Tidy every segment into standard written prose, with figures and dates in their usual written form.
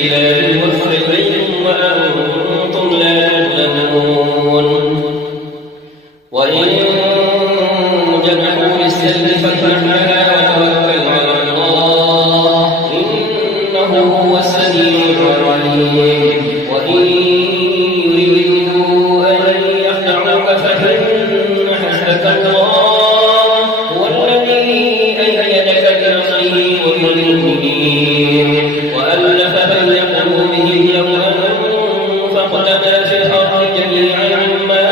الله يوفى إليكم وأنتم لا تظلمون وإن جنحوا للسلم فاجنح لها وتوكل على الله إنه هو السميع العليم وإن يريدوا أن يخدعوك فإن حسبك الله هو الذي أيدك بنصره وبالمؤمنين وألف بين قلوبهم لو أنفقت ما في الأرض جميعا ما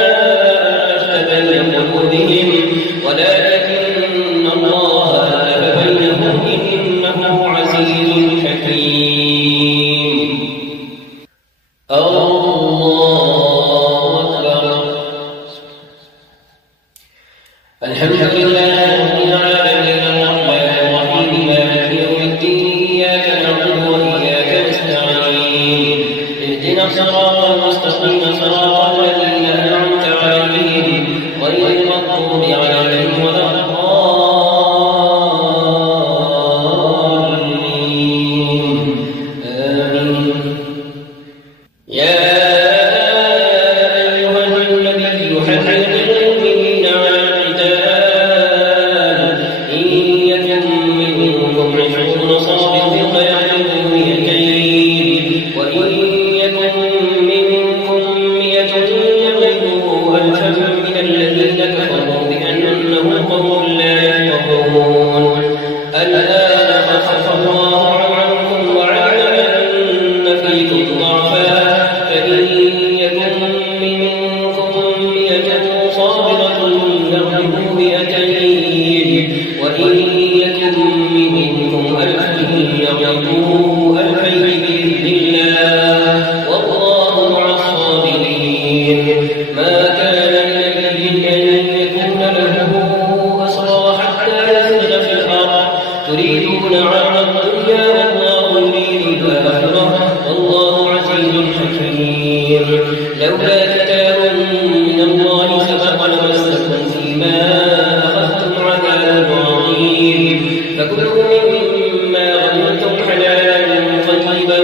ألفت بين قلوبهم ولكن الله ألف بينهم إنه عزيز حكيم. الله أكبر. الحمد لله رب العالمين الرحمن الرحيم مالك يوم الدين إياك نعبد وإياك نستعين اهدنا الصراط المستقيم صراط الذين أنعمت عليهم غير المغضوب عليهم ولا الضالين آمين. يا أيها النبي حرض المؤمنين على القتال إن يكن منكم 20 صابرون يغلبوا 200 وإن يكن منكم 100 يغلبوا 1000 من الذين كفروا بأنهم قوم لا يفقهون. الآن خفف الله عنكم وعلم أن فيكم ضعفا فإن يكن منكم 100 صابرة يغلبوا 200 وإن يكن منكم 1000 يغلبوا 2000 بإذن الله والله مع الصابرين. ما كان لنبي أن يكون له أسرى حتى يثخن في الأرض تريدون عرض الدنيا والله يريد الآخرة والله عزيز حكيم. لولا كتاب من الله سبق لمسكم فيما أخذتم عذاب عظيم فكلوا مما غنمتم حلالا طيبا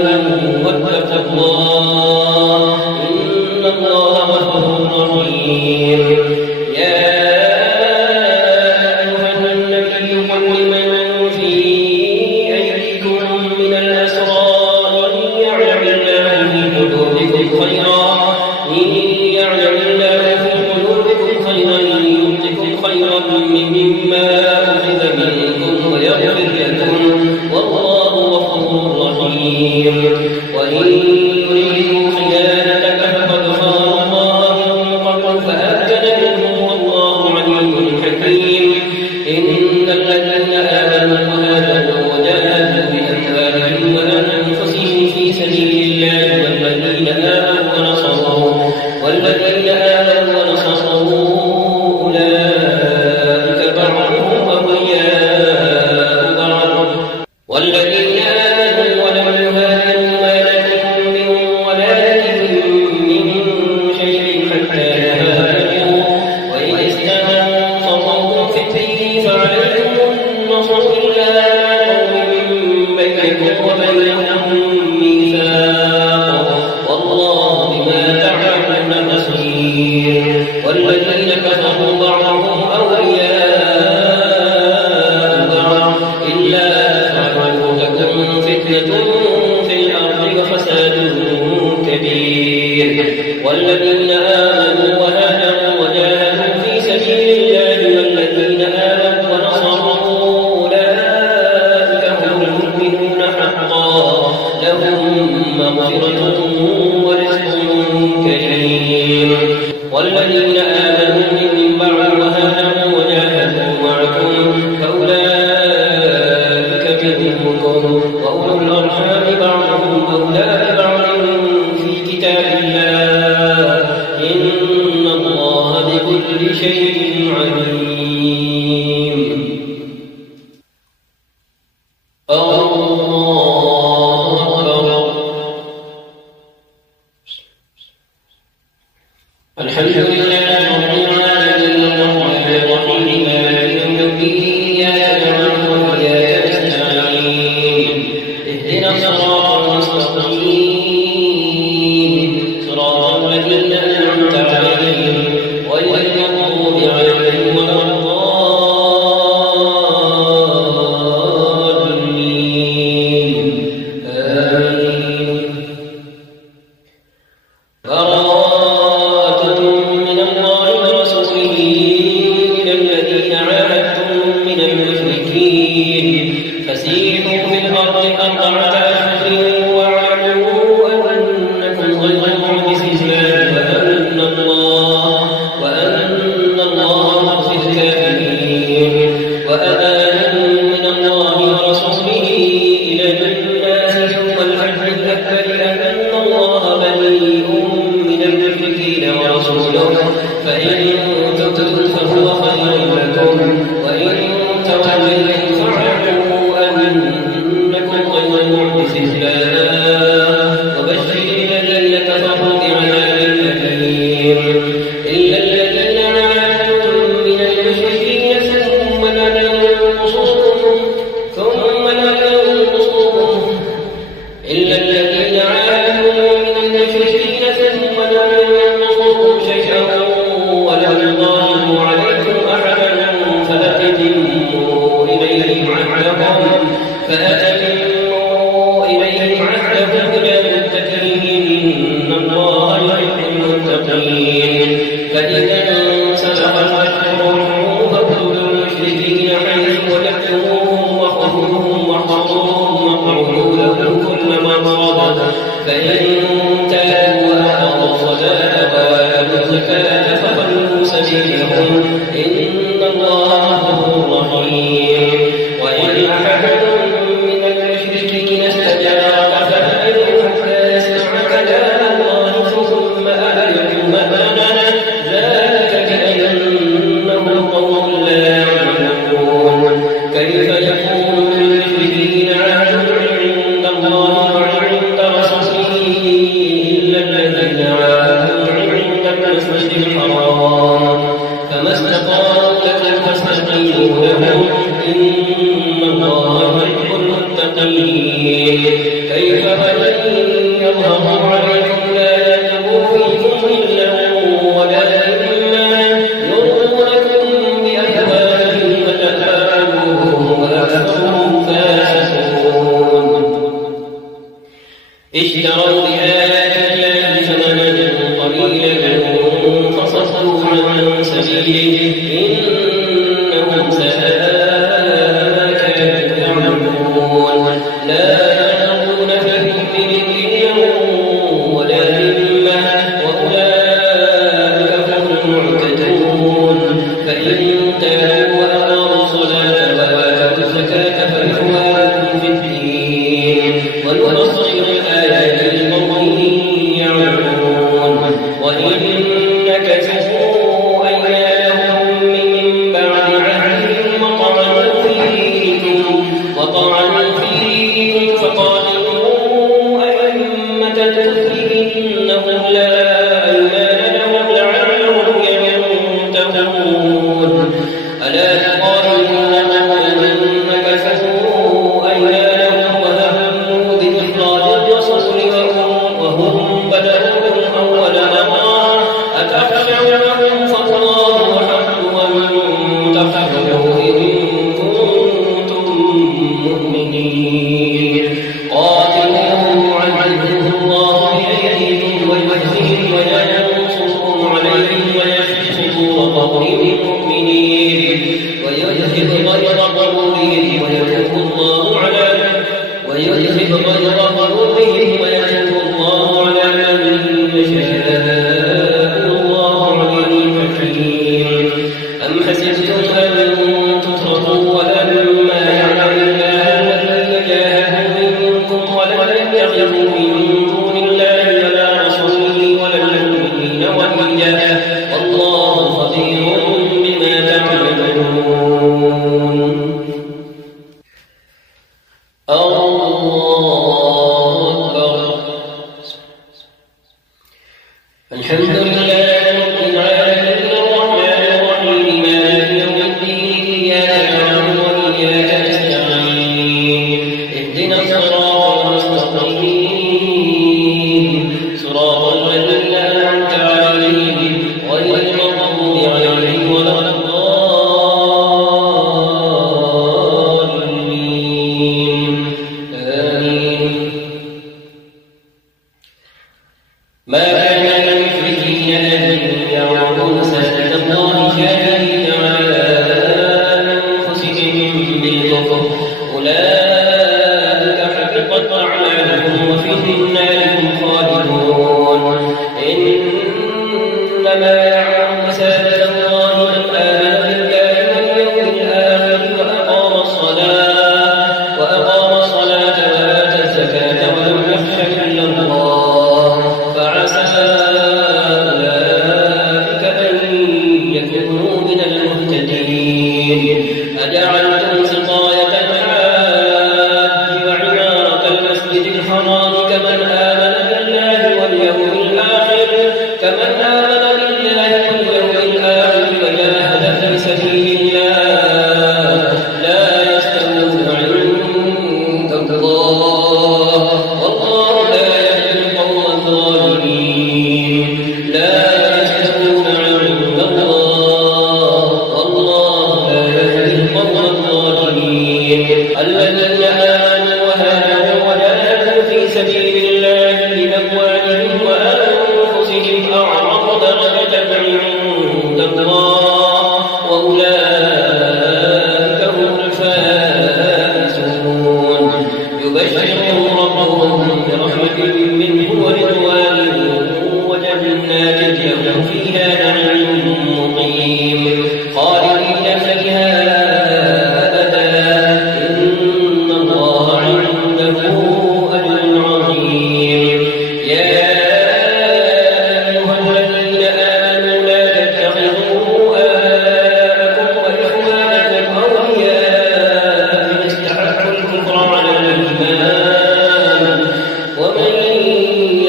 واتقوا الله إن الله غفور رحيم. يا أيها النبي قل لمن في أيديكم من الأسرى إن يعلم الله في قلوبكم خيرا يؤتكم خيرا مما أخذ منكم ويغفر لكم والله غفور رحيم. وإن يريدوا خيانتك فقد خانوا الله من قبل فأمكن منهم والله عليم حكيم. إن الذين آمنوا وهاجروا وجاهدوا بأموالهم وأنفسهم في سبيل الله والذين آمنوا ونصروا أولئك بعضهم أولياء بعض والذين آمنوا ولم يهاجروا ما لكم من ولايتهم من شيء حتى يهاجروا وإن استنصروكم في الدين فعليكم النصر إلا قوم بينكم وبينهم ميثاق والله بما تعملون بصير. والذين كفروا بعضهم أولياء بعض إلا تفعلوا تكن فتنة في الأرض وفساد كبير. والذين آمنوا وهاجروا وجاهدوا في سبيل الله والذين آمنوا ونصروا أولئك هم المؤمنون حقا لهم مغفرة ورزق كريم. والذين آمنوا من بعد وهاجروا وجاهدوا معكم فأولئك منكم وأولو الأرحام بعضهم أولى ببعض في كتاب الله إن الله بكل شيء عليم. الله أكبر. الحمد لله التراب فإن تابوا وأقاموا الصلاة وآتوا الزكاة فخلوا سبيلهم إن الله غفور رحيم وإن أحد من المشركين استجارك فأجره حتى يسمع كلام الله ثم أبلغه مأمنه ذلك بأنهم قوم لا يعلمون كيف يكون للمشركين عهد عند الله وعند رسوله إلا الذين عاهدوا عند المسجد الحرام فما استطاعوا لكم فاستقيموا لهم إن الله يحب المتقين كيف وإن يظهروا عليكم لا يجدوا فيكم إلا ولا ذمة يرضونكم بأفواههم وتأبعوهم وأكثرهم فاسقون اشتروا بآيات الله ثمنا قليلا فصدوا عن سبيله إنهم ساء ما كانوا يعملون لا يرضون في المؤمن إلا ولا ذمة وأولئك هم المعتدون فإن تابوا وأقاموا الصلاة وآتوا الزكاة فإخوانكم في الدين ونفصل الآيات لقوم يعلمون وإن نكثوا أيمانهم من بعد عهدهم وطعنوا فيكم فقاتلوا أئمة الكفر إنهم لا أيمان لهم لعلهم ينتهون ألا تقاتلون قوما نكثوا أيمانهم وهموا بإخراج الرسول وهم بدأوكم أول مرة أتخشونهم فالله أحق أن تخشوه إن كنتم مؤمنين قاتلوهم يعذبهم الله بأيديكم ويخزيهم وينصركم عليهم ويشفي صدور قوم مؤمنين ويذهب غيظ قلوبهم ويتوب الله على من يشاء والله عليم حكيم أم حسبتم أن تتركوا ولما يعلم الله الذين جاهدوا منكم ولم يتخذوا من دون الله ولا رسوله ولا المؤمنين وليا والله خبير بما تعملون الحمد لله رب العالمين الرحمن الرحيم مالك يوم الدين إياك نعبد وإياك نستعين اهدنا الصراط المستقيم صراط الذين أنعمت عليهم غير المغضوب عليهم ولا الضالين آمين ما كان للمشركين أن يعبدوا مساجد الله شاهدين على أنفسهم بالكفر أولئك حبطت أعمالهم وفي النار هم خالدون إنما يعبد مساجد الله من آمن بالله واليوم الآخر وأقام الصلاة وآتى الزكاة ولم يخش إلا الله فعسى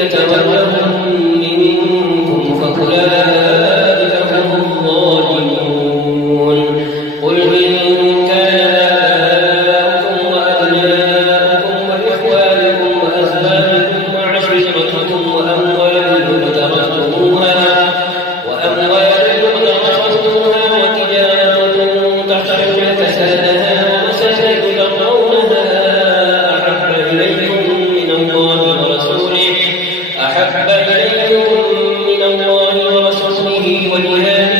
يتولهم منكم فأولئك هم الظالمون قل إن كان آباؤكم وأبناؤكم وإخوانكم وأزواجكم وعشيرتكم وأموال اقترفتموها وتجارة تخشون كسادها ومساجد ترضونها أحب إليكم من الله ورسوله وجهاد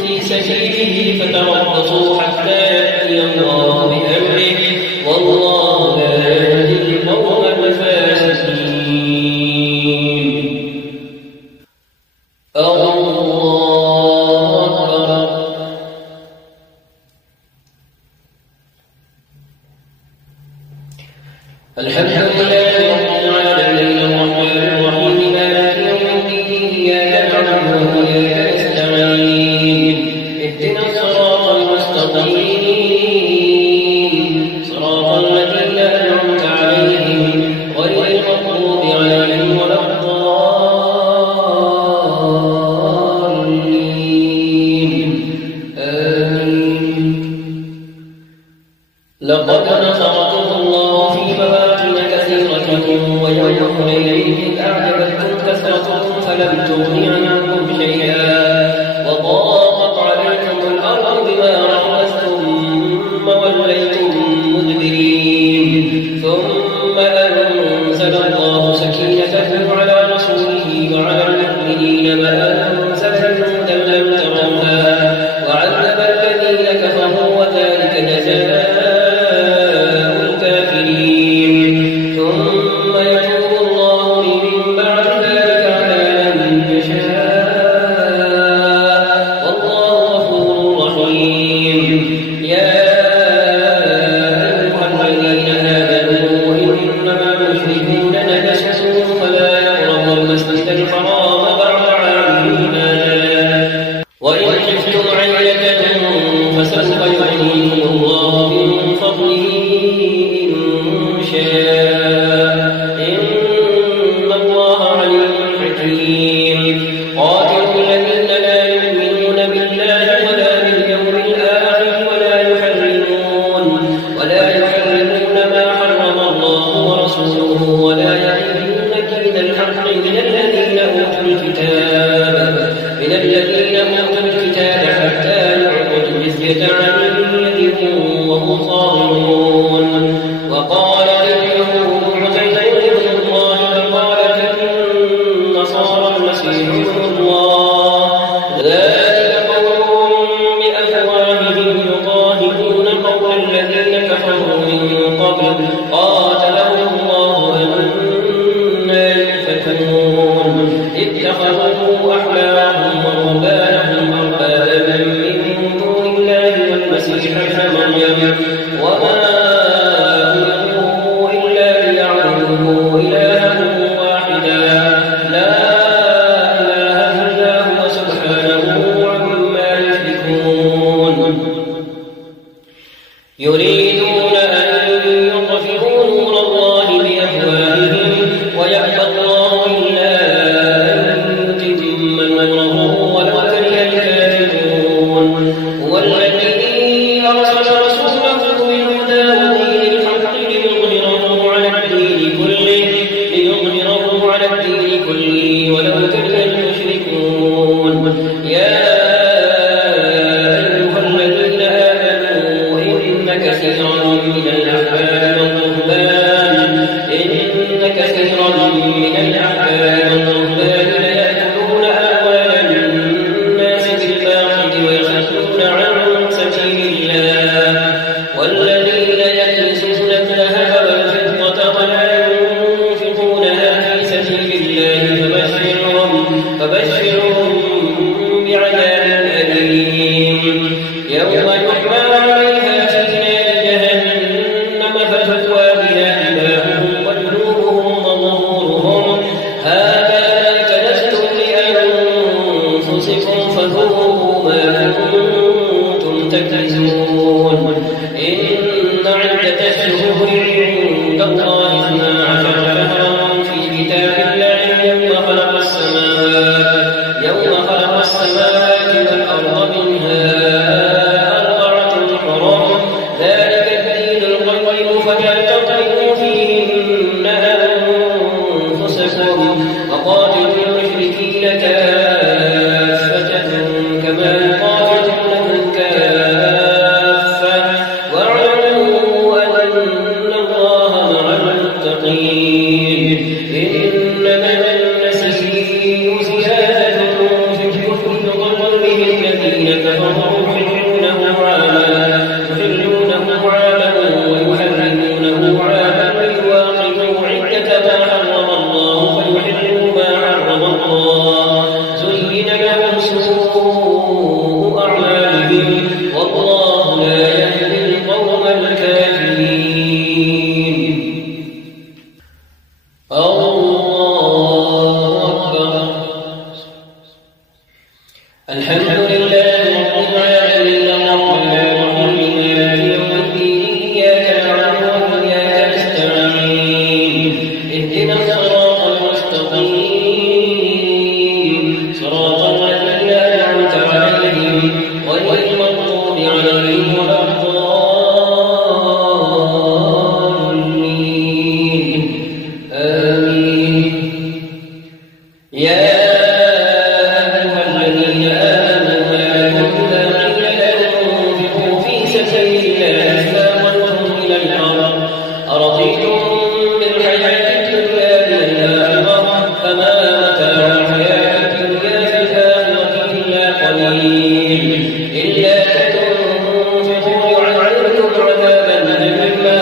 في سبيله فتربصوا حتى يأتي الله بأمره والله لا يهدي القوم الفاسقين. الله أكبر. الحمد لله رب العالمين الرحمن الرحيم مالك يوم الدين إياك نعبد وإياك نستعين اهدنا الصراط المستقيم صراط الذين أنعمت عليهم غير المغضوب عليهم ولا الضالين آمين. لقد نصركم الله في مواطن كثيرة ويوم حنين إذ أعجبتكم كثرتكم فلم تغن عنكم شيئا وضاقت عليكم الأرض بما رحبت ثم وليتم مدبرين ثم أنزل الله سكينته على رسوله وعلى المؤمنين ما أنزل جنودا لم تروها وعذب الذين كفروا وذلك جزاء فسوف يغنيكم الله من فضله إن شاء إن الله عليم حكيم. قاتلوا الذين لا يؤمنون بالله ولا باليوم الآخر ولا يحرمون ما حرم الله ورسوله ولا يحلون كيد الحق من الذين أوتوا الكتاب حتى يعطوا الجزية عن يد وهم صاغرون. وقالت اليهود عزير ابن الله وقالت النصارى المسيح ابن الله ذلك قولهم بأفواههم يضاهئون قول الذين كفروا من قبل قاتلهم الله أنى يؤفكون. اتخذوا أحبارهم ورهبانهم أربابا من دون الله والمسيح ابن مريم وما أمروا إلا ليعبدوا إلها واحدا لا إله إلا هو سبحانه عما يشركون. يريدون أن يطفئوا نور الله بأفواههم ويأبى الله إلا أن يتم نوره ولو كره الكافرون. هو الذي أرسل رسوله بالهدى ودين الحق ليظهره على الدين كله ولو كره المشركون. يا أيها الذين آمنوا إن كثيرا من الأحبار والرهبان ليأكلون أموال الناس بالباطل ويصدون عن سبيل الله والذين يكنزون الذهب والفضة ولا ينفقونها في سبيل الله فبشرهم بعذاب أليم يوم يحمى عليها في نار جهنم فتكوى بها جباههم وجنوبهم وظهورهم هذا ما كنزتم لأنفسكم فذوقوا ما كنتم تكنزون. إن عدة الشهور عند الله 12 شهرا في كتاب الله إنما النسيء زيادة في الكفر يضل به الذين كفروا يحلونه عاما ويحرمونه عاما ليواطئوا عدة ما حرم الله فيحلوا ما حرم الله زين لهم سوء أعمالهم والله لا يهدي القوم الكافرين. الله أكبر. الحمد لله رب العالمين الرحمن الرحيم مالك يوم الدين إياك نعبد وإياك نستعين اهدنا الصراط المستقيم صراط الذين أنعمت عليهم غير المغضوب عليهم ولا الضالين آمين. يا أيها الذين آمنوا ما لكم إذا قيل لكم انفقوا في سبيل الله اثاقلتم إلى الأرض أرضيتم بالحياة الدنيا بالآخرة فما متاع الحياة الدنيا في الآخرة إلا قليل إلا تنفقوا يعذبكم عذابا أليما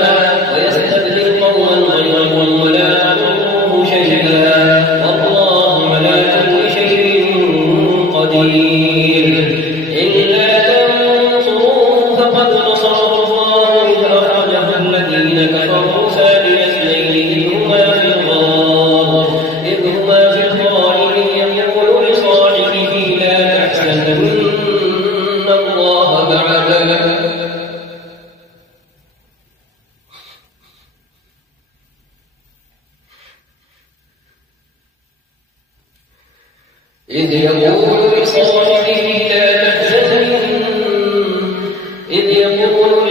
ويستبدل قوما غيركم ولا تضروه شيئا والله على كل شيء قدير. إلا تنصروه فقد نصره الله إذ أخرجه الذين كفروا ثاني اثنين إذ هما في الغار إذ يقول لصاحبه لا تحزن إن الله معنا إذ يقول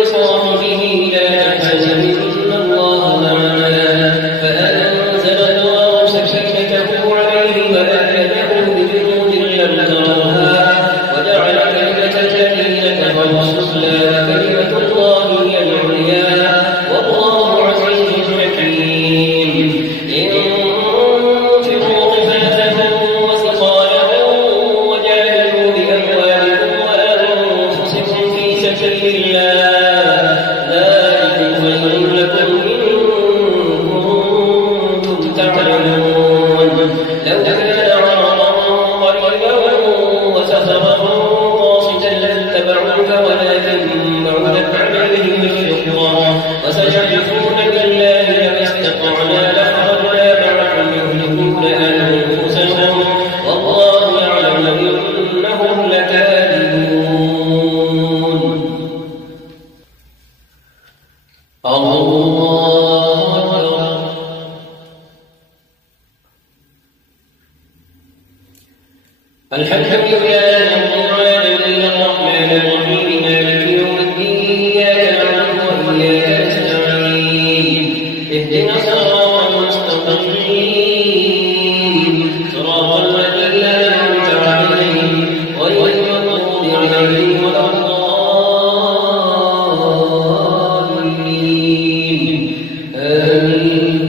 لصاحبه لا تحزن إن الله معنا فأنزل الله سكينته عليه وأيده بجنود لم تروها وجعل كلمة الذين كفروا السفلى وكلمة الله هي العليا والله عزيز حكيم. انفروا خفافا وثقالا وجاهدوا بأموالكم وأنفسكم في سبيل الله ذلكم خير لكم إن كنتم تعلمون. لو كان عرضا قريبا وسفرا قاصدا لاتبعوك ولكن بعدت عليهم الشقة وسيحلفون بالله لو استطعنا لخرجنا معكم يهلكون أنفسهم والله يعلم إنهم لكاذبون. الله أكبر. الحمد لله رب العالمين الرحمن الرحيم مالك يوم الدين إياك نعبد وإياك نستعين اهدنا الصراط المستقيم صراط الذين أنعمت عليهم غير المغضوب عليهم ولا الضالين آمين.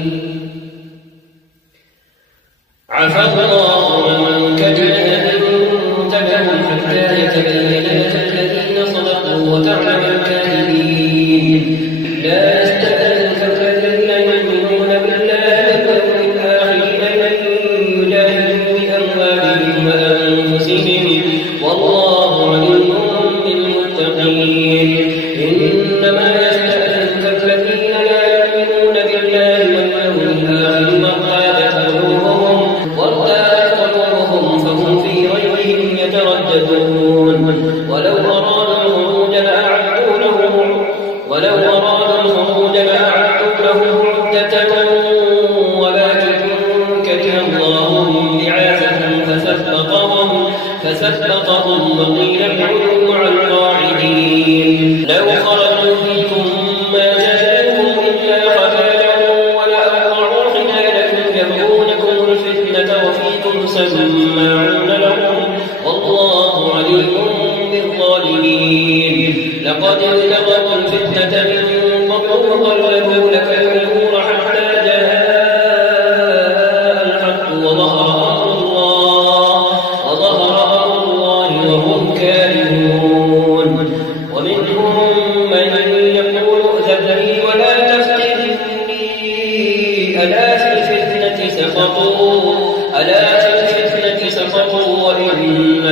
عفى الله عنك حتى يتبين لك الذين صدقوا وتعلم الكاذبين. لا يستأذنك الذين يؤمنون بالله واليوم الآخر أن يجاهدوا بأموالهم وأنفسهم والله عليم بالمتقين. إنما يستأذنك الذين لا يؤمنون بالله واليوم الآخر وارتابت قلوبهم فهم في ريبهم يترددون. ولو أرادوا الخروج لأعدوا له عدة ولكن كره الله بعاثهم فثبطهم وقيل ابعدوا مع القاعدين. لو خرجوا فيكم ما زادوكم إلا خبالا ولأوضعوا خلالكم يبغونكم الفتنة وفيكم سماعون لهم والله عليم بالظالمين. لقد ابتغوا الفتنة من قبل وقلبوا لك الأمور حتى جاء سقطوا ألا في الفتنة سقطوا وإن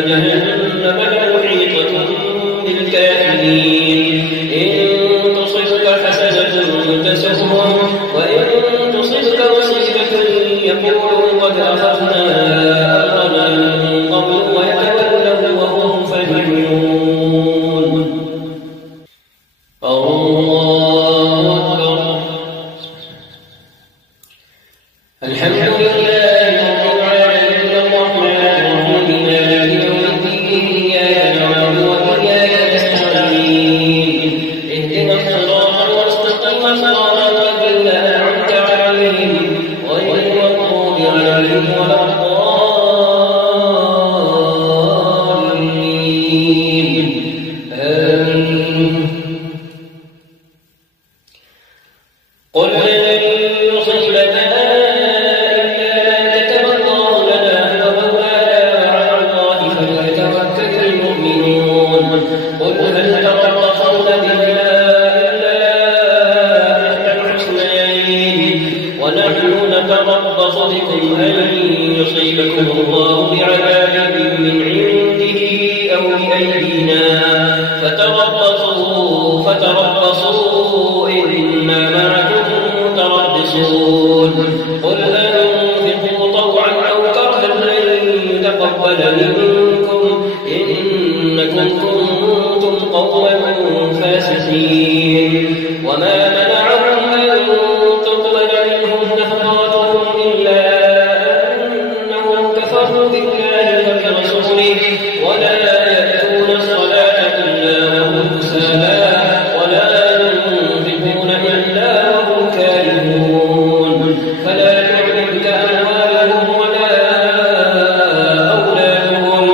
جهنم لمحيطة بالكافرين إن تصبك حسنة تسؤهم وإن تصبك مصيبة يقولوا قد أخذنا أمرنا من قبل ويتولوا وهم فرحون. الله أكبر. الحمد لله رب العالمين الرحمن الرحيم مالك يوم الدين إياك نعبد وإياك نستعين اهدنا الصراط المستقيم صراط الذين أنعمت عليهم غير المغضوب عليهم ولا قل لن يصيبنا إلا ما كتب الله لنا هو مولانا وعلى الله فليتوكل المؤمنون. قل هل تربصون بنا إلا إحدى الحسنيين ونحن نتربص بكم أن يصيبكم الله بعذاب من عنده أو بأيدينا فتربصوا إنا معكم متربصون. قل أنفقوا طوعا أو كرها لن يتقبل منكم إنكم كنتم قوما فاسقين. وما منعهم أن تقبل منهم نفقاتهم إلا أنهم كفروا بالله وبرسوله ولا يأتون الصلاة إلا وهم كسالى ولا ينفقون إلا وهم كارهون. فلا تعجبك أموالهم ولا أولادهم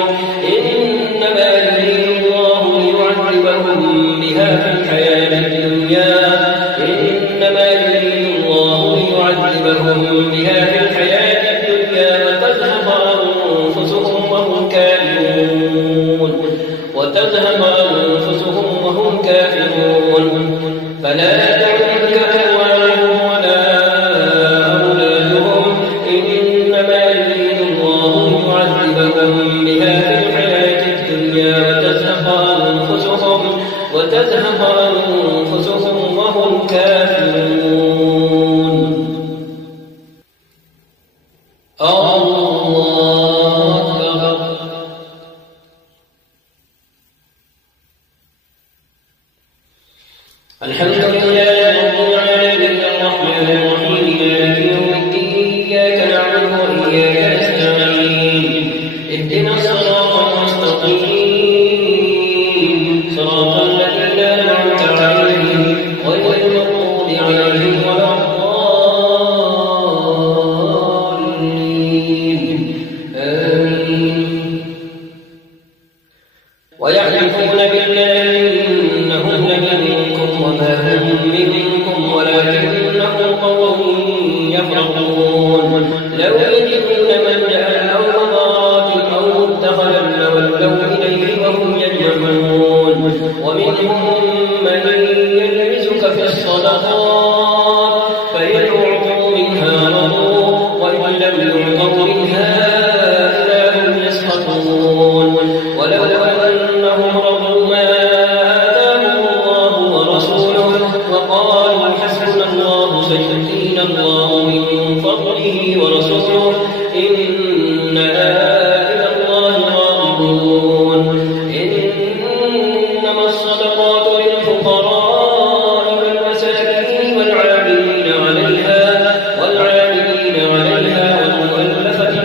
إنما يريد الله ليعذبهم بها في الحياة الدنيا وتذهب أنفسهم وهم كافرون. فلا تعجبك أموالهم ولا أولادهم إنما يريد الله ليعذبهم بها في الحياة الدنيا وتذهب أنفسهم وهم كافرون. الحمد لله رب العالمين الرحمن الرحيم مالك يوم الدين إياك نعبد وإياك نستعين اهدنا الصراط المستقيم صراط الذين أنعمت عليهم غير المغضوب عليهم ولا الضالين آمين. ويحلفون بالله إنهم لمنكم وما هم منكم ولكنهم قوم يفرقون. لو يجدون ملجأ أو مغارات أو مدخلا لولوا إليه وهم يجمعون. ومنهم من يلمزك في الصدقات فإن أعطوا منها رضوا وإن لم يعطوا منها إذا هم يسخطون. ولو أنهم رضوا ما آتاهم الله ورسوله وقالوا حسبنا الله سيؤتينا الله من فضله ورسوله إنا إلى الله راغبون. إنما الصدقات للفقراء والمساكين والعاملين عليها والمؤلفة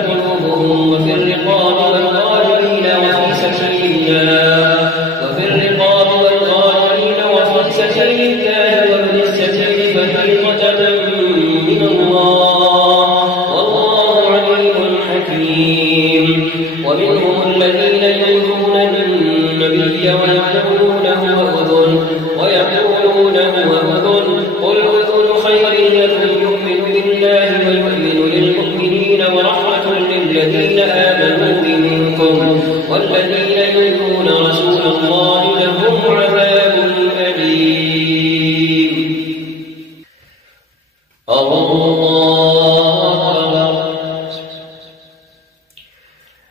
قلوبهم وفي الرقاب والغارمين وفي سبيل الله وابن السبيل فريضة من الله والله عليم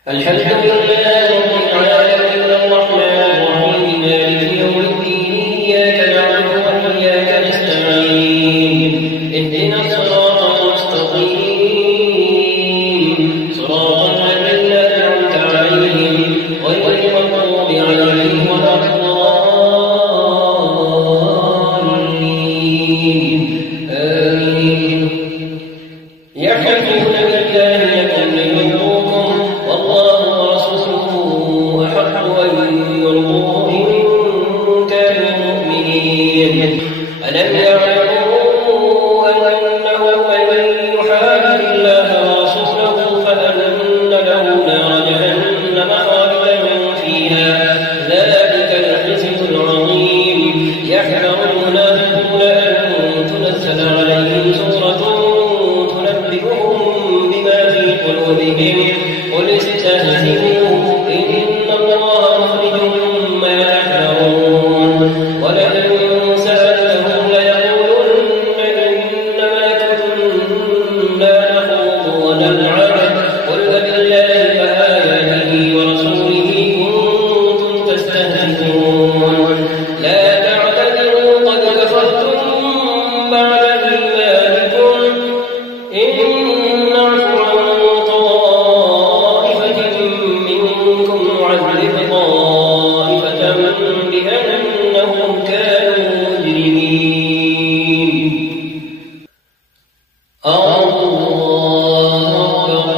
الحمد لله رب العالمين الرحمن الرحيم مالك يوم الدين إياك نعبد وإياك نستعين اهدنا الصراط المستقيم صراط الذين أنعمت عليهم غير المغضوب عليهم ولا الضالين آمين. يحلفون بالله لكم ليرضوكم والله ورسوله أحق أن يرضوه إن كانوا مؤمنين. ألم يعلموا أنه من يحادد الله ورسوله فأن له نار جهنم خالدا فيها ذلك الخزي العظيم. يحذر المنافقون أن تنزل عليهم سورة تنبئهم بما في قلوبهم قل استهزئوا إن الله مخرج ما تحذرون. ولئن سألتهم ليقولن إنما كنا نخوض ونلعب قل أبالله وآياته ورسوله كنتم تستهزئون. لا تعتذروا قد كفرتم بعد إيمانكم إن نعفو عن طائفة منكم نعذب طائفة بأنهم كانوا مجرمين. الله أكبر.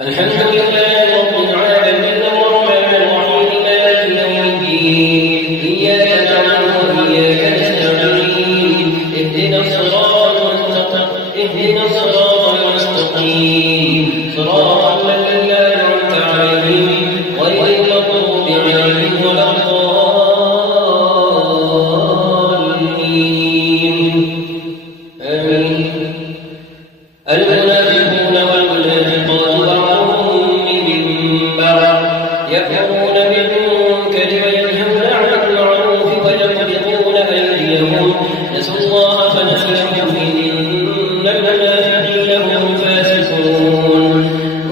الحمد لله رب العالمين الرحمن الرحيم مالك يوم الدين إياك نعبد وإياك نستعين اهدنا الصراط المستقيم صراط الذين أنعمت عليهم غير المغضوب عليهم ولا الضالين آمين. المنافقون والمنافقات بعضهم من بعض يأمرون بالمنكر وينهون عن المعروف ويقبضون أيديهم نسوا الله فنسيهم إن المنافقين هم الفاسقون.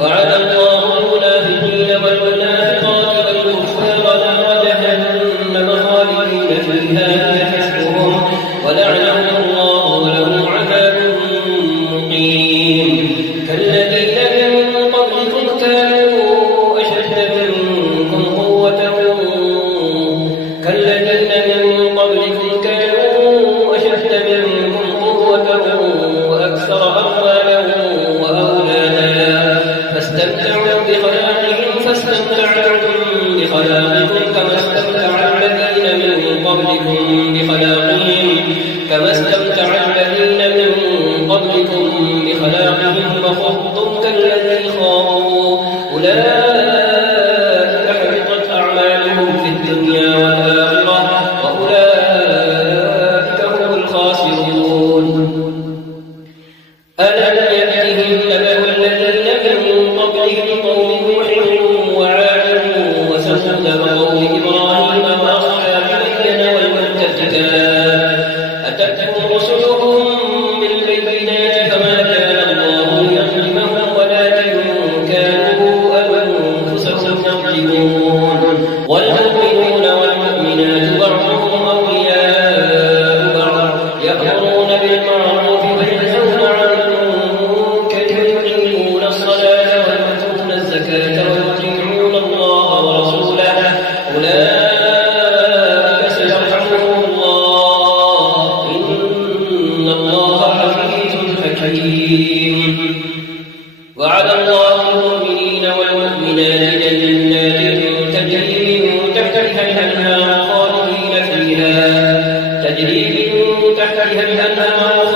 وعد الله المنافقين والمنافقات والكفار نار جهنم خالدين فيها حسبهم ولعنهم الله ولهم عذاب مقيم. كالذين من قبلكم كانوا أشد منكم قوة وأكثر أموالا وأولادا فاستمتعوا بخلاقهم فاستمتعتم بخلاقكم كما استمتع الذين من قبلكم بخلاقهم وخضتم كالذي خاضوا أولئك حبطت أعمالهم في الدنيا والآخرة وأولئك هم الخاسرون. ألم يأتهم نبأ الذين من قبلهم قوم نوح وعاد وثمود وقوم إبراهيم وأصحاب مدين والمؤتفكات أتتهم رسلهم بالبينات فما كان الله ليظلمهم ولكن كانوا أنفسهم يظلمون. والمؤمنون والمؤمنات بعضهم أولياء بعض يأمرون بالمعروف وينهون عن المنكر ويقيمون الصلاة ويؤتون الزكاة ويطيعون الله ورسوله أولئك سيرحمهم الله إن الله عزيز حكيم. وعد الله المؤمنين والمؤمنات جنات تجري من تحتها الأنهار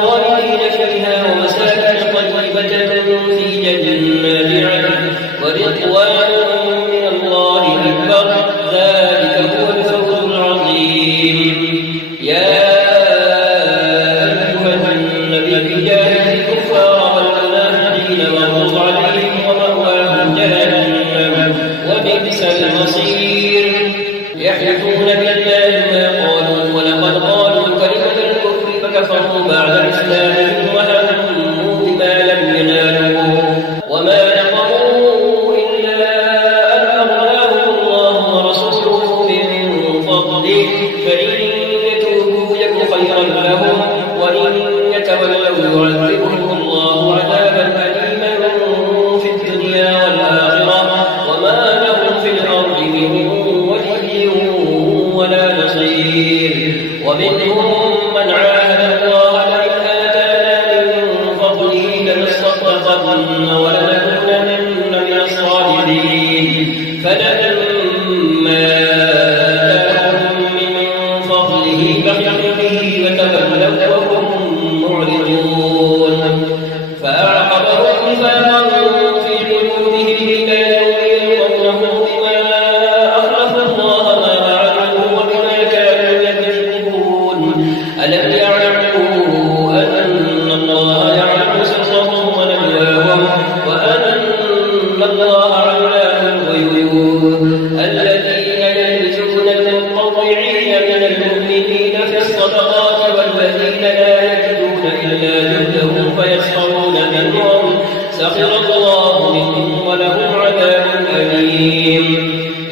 خالدين فيها ومساكن طيبة في جنات عدن ورضوان من الله أكبر ذلك هو الفوز العظيم. يا أيها النبي جاهد الكفار والمنافقين واغلظ عليهم ومأواهم جهنم وبئس المصير. يحلفون بالله ما قالوا ولقد قالوا كلمة الكفر فكفروا بعد إسلامهم وهموا سخر الله منهم ولهم عذاب أليم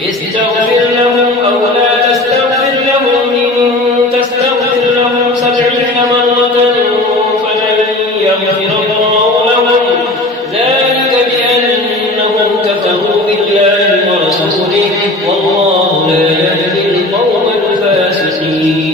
استغفر لهم أو لا تستغفر لهم إن تستغفر لهم 70 مرة فلن يغفر الله لهم ذلك بأنهم كفروا بالله ورسوله والله لا يهدي القوم الفاسقين.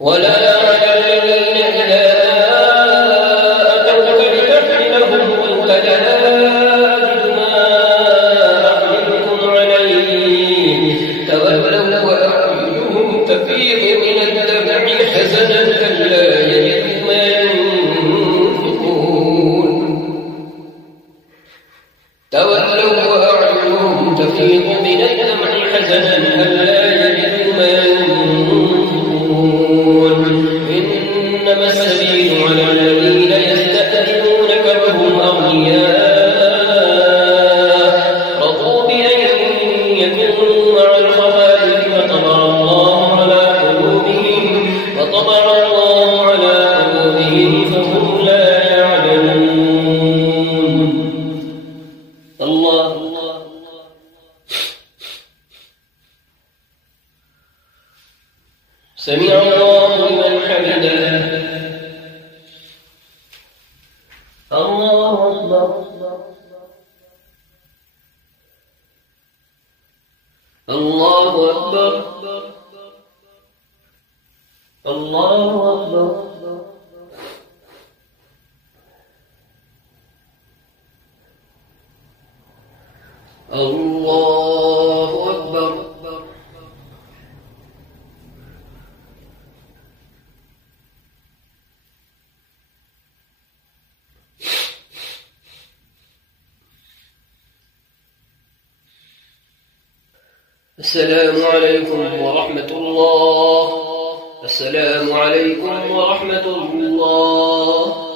ولا على الذين إذا أتوك لتحملهم إنما السبيل على الذين يستأذنونك وهم أغنياء رضوا بأن يكونوا مع الخوالف فطبع الله على قلوبهم فهم لا يعلمون. الله سمع الله لمن حمده. الله أكبر. الله أكبر. الله أكبر. الله أكبر. السلام عليكم ورحمة الله. السلام عليكم ورحمة الله.